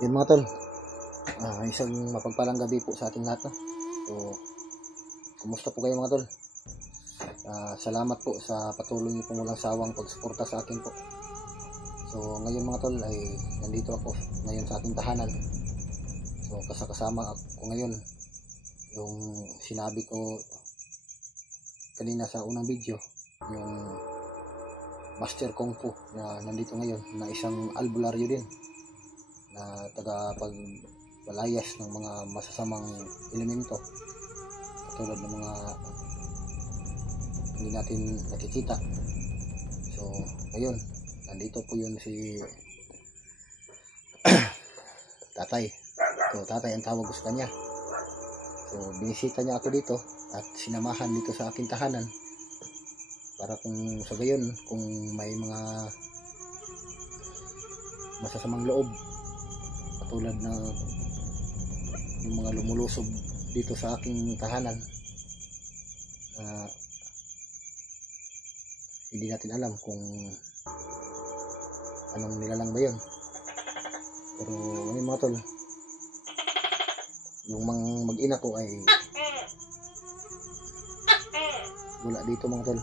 Yun mga tol, isang mapagpalang gabi po sa ating lahat. So, kumusta po kayo mga tol? Salamat po sa patuloy niyo pong walang sawang pagsuporta sa akin po. So, ngayon mga tol ay nandito ako ngayon sa ating tahanan. So, kasama ako ngayon yung sinabi ko kanina sa unang video, yung Master Kung Fu na nandito ngayon na isang albularyo din na tagapagpalayas ng mga masasamang elemento katulad ng mga hindi natin nakikita. So ngayon nandito po yun si tatay. So tatay ang tawag ko sa kanya. So binisita niya ako dito at sinamahan dito sa aking tahanan para kung sa gayon kung may mga masasamang loob katulad na yung mga lumulusob dito sa aking tahanan, hindi natin alam kung anong nilalang ba yun. Pero ngayon mga tol, yung mag-ina ko ay wala dito mga tol.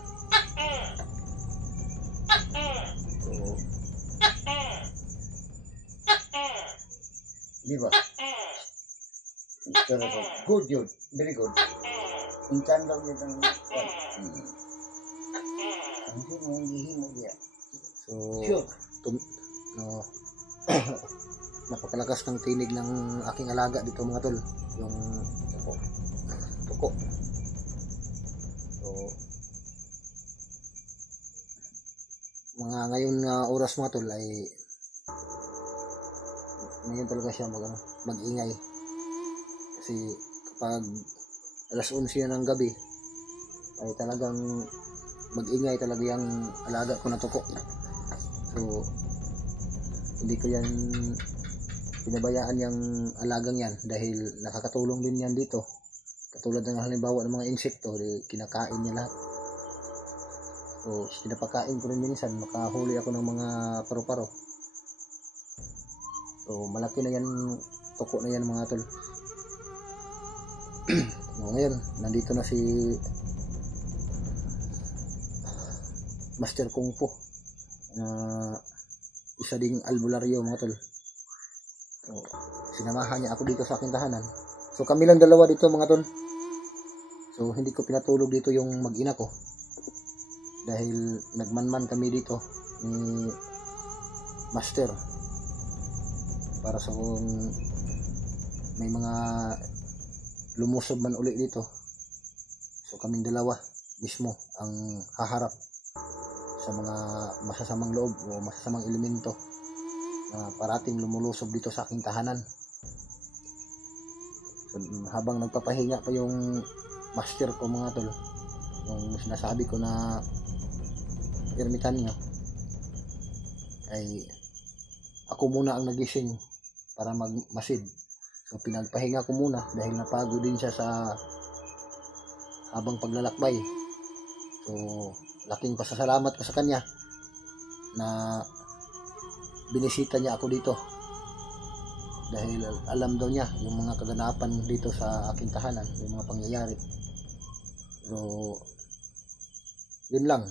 Di ba? Good yun. Very good. Intan daw yun ang hindi mo hihimo niya. So, Sure. napakalakas ng tinig ng aking alaga dito mga tol. Yung tuko. So, mga ngayon na oras mga tol ay ngayon talaga siya mag-ingay kasi kapag alas 11 na ng gabi ay talagang mag-ingay talaga yung alaga ko na tuko. So hindi ko yan pinabayaan yung alagang yan dahil nakakatulong din yan dito, katulad ng halimbawa ng mga insekto, kinakain niya lahat. So pinapakain ko rin minsan, makahuli ako ng mga paru-paro. So malaki na yan, tuko na yan mga tol. So, ngayon nandito na si Master Kung Fu na isa ding albularyo mga tol. So, sinamahan niya ako dito sa aking tahanan. So kami lang dalawa dito mga tol. So hindi ko pinatulog dito yung mag-ina ko dahil nagmanman kami dito ni Master para sa kung may mga lumusob man uli dito. So kaming dalawa mismo ang haharap sa mga masasamang loob o masasamang elemento na parating lumulusob dito sa aking tahanan. So, habang nagpapahinga pa yung master ko mga tol, yung sinasabi ko na ermitanyo, ay ako muna ang nagising para magmasid. So pinagpahinga ko muna dahil napagod din siya sa habang paglalakbay. So laking pasasalamat ko sa kanya na binisita niya ako dito dahil alam daw niya yung mga kaganapan dito sa aking tahanan, yung mga pangyayari. So yun lang,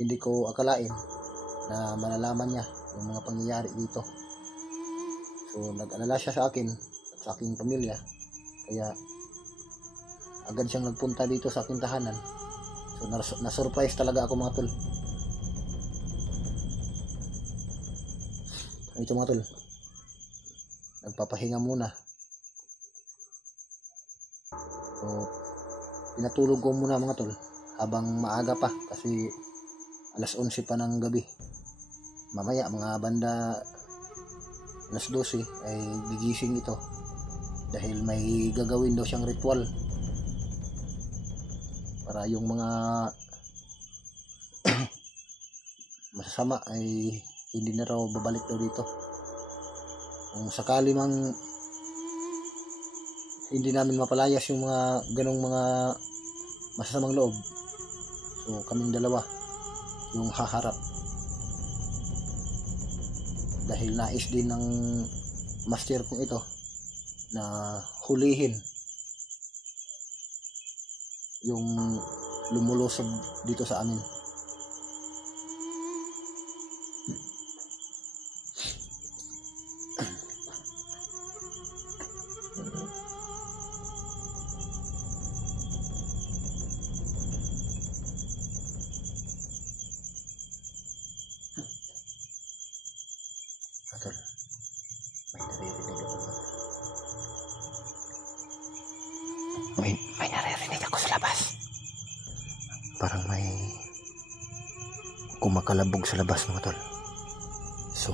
hindi ko akalain na malalaman niya yung mga pangyayari dito. So nag-alala siya sa akin at sa aking pamilya, kaya agad siyang nagpunta dito sa aking tahanan. So na-surprise talaga ako mga tol. Ito mga tol, nagpapahinga muna. So pinatulog ko muna mga tol habang maaga pa kasi alas 11 pa ng gabi. Mamaya mga banda alas 12 ay gigising ito dahil may gagawin daw siyang ritual para yung mga masasama ay hindi na raw babalik daw dito. Kung sakali mang hindi namin mapalayas yung mga ganong mga masasamang loob, so kaming dalawa yung haharap dahil nais din ng master kong ito na hulihin yung lumulusob dito sa amin. Tol, may naririnig ako. May naririnig ako sa labas. Parang may kumakalabog sa labas, mga tol. So,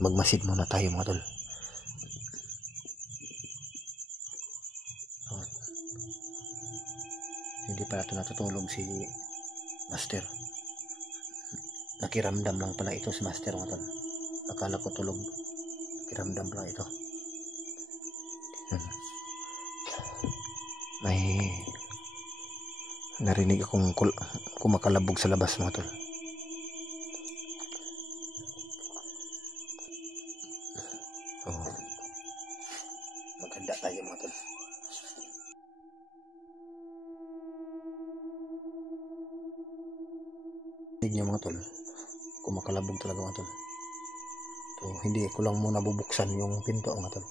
magmasid muna tayo, mga tol. So, hindi pala ito natutulog si master. Nakiramdam lang pala ito si master, mga tol. Akala ko tulog. Nakiramdam lang ito. May narinig akong kumakalabog sa labas, mga tol. So, maganda tayo, mga tol. Tignan niyo, mga tol, kumakalabog talaga, mga tol. So, hindi ko lang muna bubuksan yung pinto, mga tol.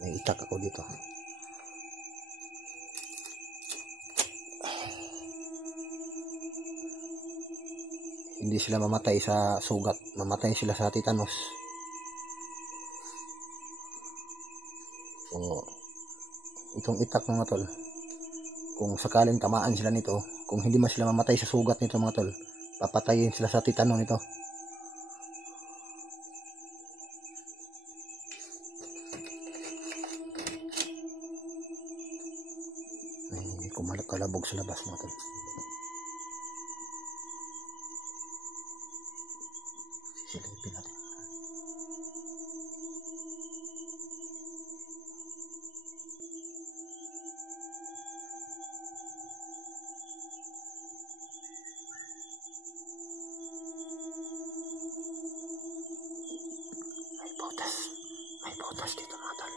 May itak ako dito. Hindi sila mamatay sa sugat, mamatay sila sa tetanus. So, itong itak, mga tol, kung sakaling tamaan sila nito, kung hindi man sila mamatay sa sugat nito, mga tol, papatayin sila sa tetanus nito. Ay, kumalabog sa labas, mga tol. Sisilipin natin. May butas dito, mga tol.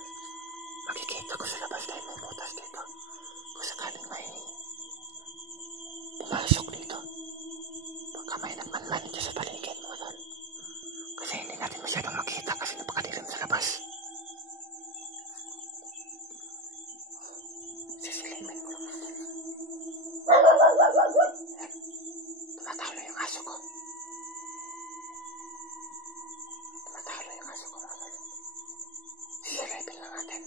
Makikita ko sa labas dahil may butas dito. Kung sakaling may pumasok dito, baka may nagmanman dito sa paligid, mga tol. Kasi hindi natin masyadong makita kasi napakadilim sa labas. Sisilipin ko lang, mga tol. Tumatalo yung aso ko. Tumatalo yung aso ko, mga tol. Sisilipin lang natin.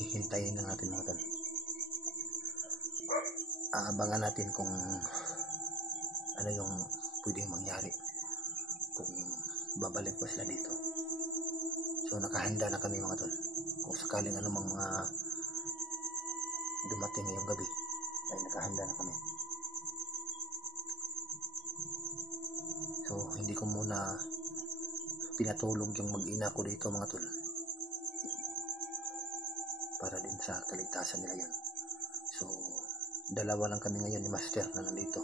Hihintayin na natin, mga tol. Aabangan natin kung ano yung pwedeng mangyari kung babalik pa sila dito. So nakahanda na kami, mga tol. Kung sakaling anumang mga dumating ngayong gabi, ay nakahanda na kami. So hindi ko muna pinatulog yung mag-ina ko dito, mga tol, para sa kaligtasan nila yan. So, dalawa lang kami ngayon ni Master na nandito.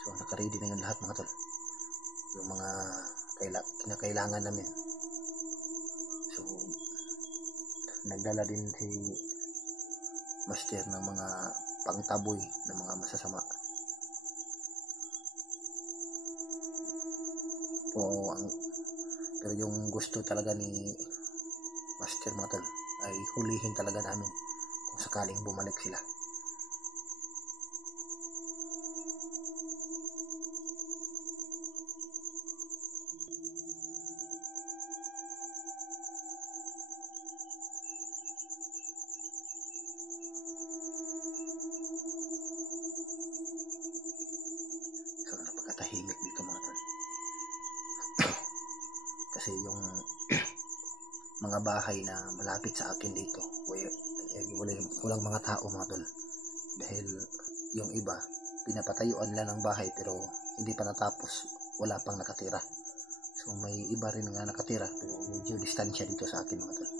So, nakaready na yun lahat mga tol. Yung mga kinakailangan namin. So, nagdala din si Master ng mga pangtaboy ng mga masasama. Pero yung gusto talaga ni Master mga tol ay hulihin talaga namin kung sakaling bumalik sila. So napakatahimik dito mga tol. Kasi yung mga bahay na malapit sa akin dito, walang mga tao mga tol. Dahil yung iba, pinapatayuan lang ng bahay pero hindi pa natapos, wala pang nakatira. So may iba rin nga nakatira pero medyo distansya dito sa akin mga tol.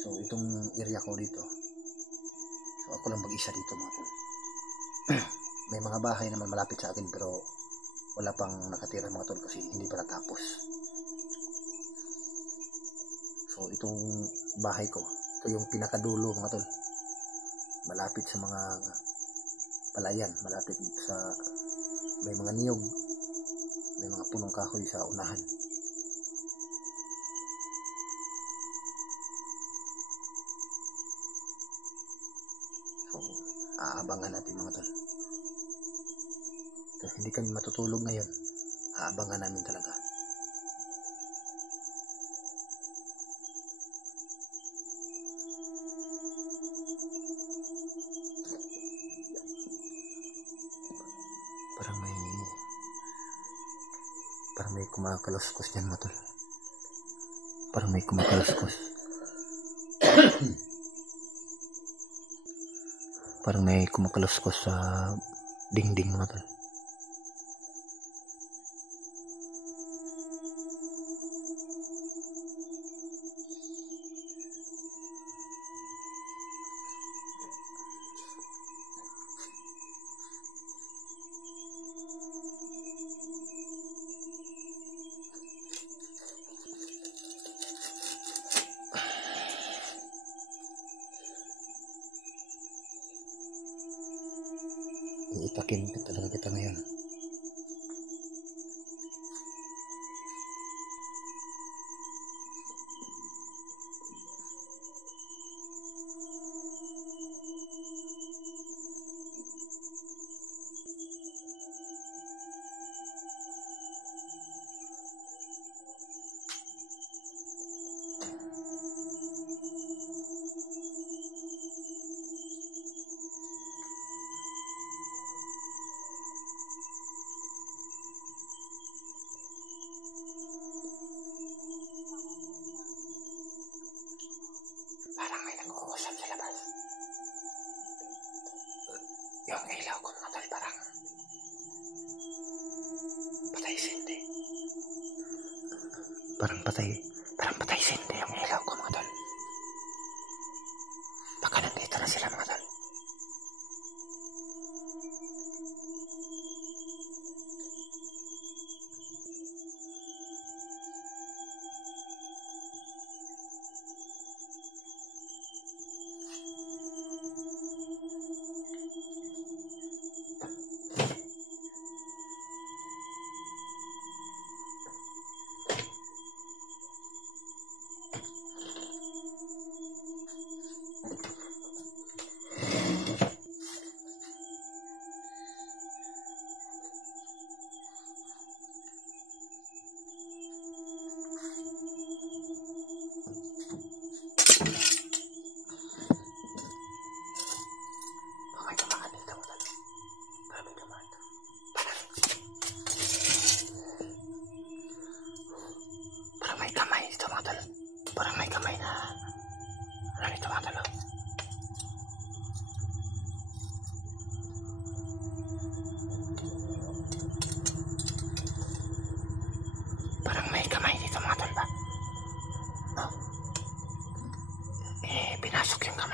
So itong area ko dito, so ako lang mag-isa dito mga tol. May mga bahay naman malapit sa akin pero wala pang nakatira mga tol kasi hindi pa natapos. So itong bahay ko, ito yung pinakadulo mga tol. Malapit sa mga palayan, malapit sa may mga niyog, may mga punong kahoy sa unahan. So aabangan natin mga tol. So, hindi kami matutulog ngayon. Aabangan namin talaga. Parang may kumakaluskos dyan mga tol. Parang may kumakaluskos. Parang may kumakaluskos sa dingding mga tol. Iitakin talaga kita ngayon. Yung ilaw ko mga tol parang patay sindi. Parang patay sindi yung ilaw ko mga tol. Baka nandito na sila mga tol. Pasok yung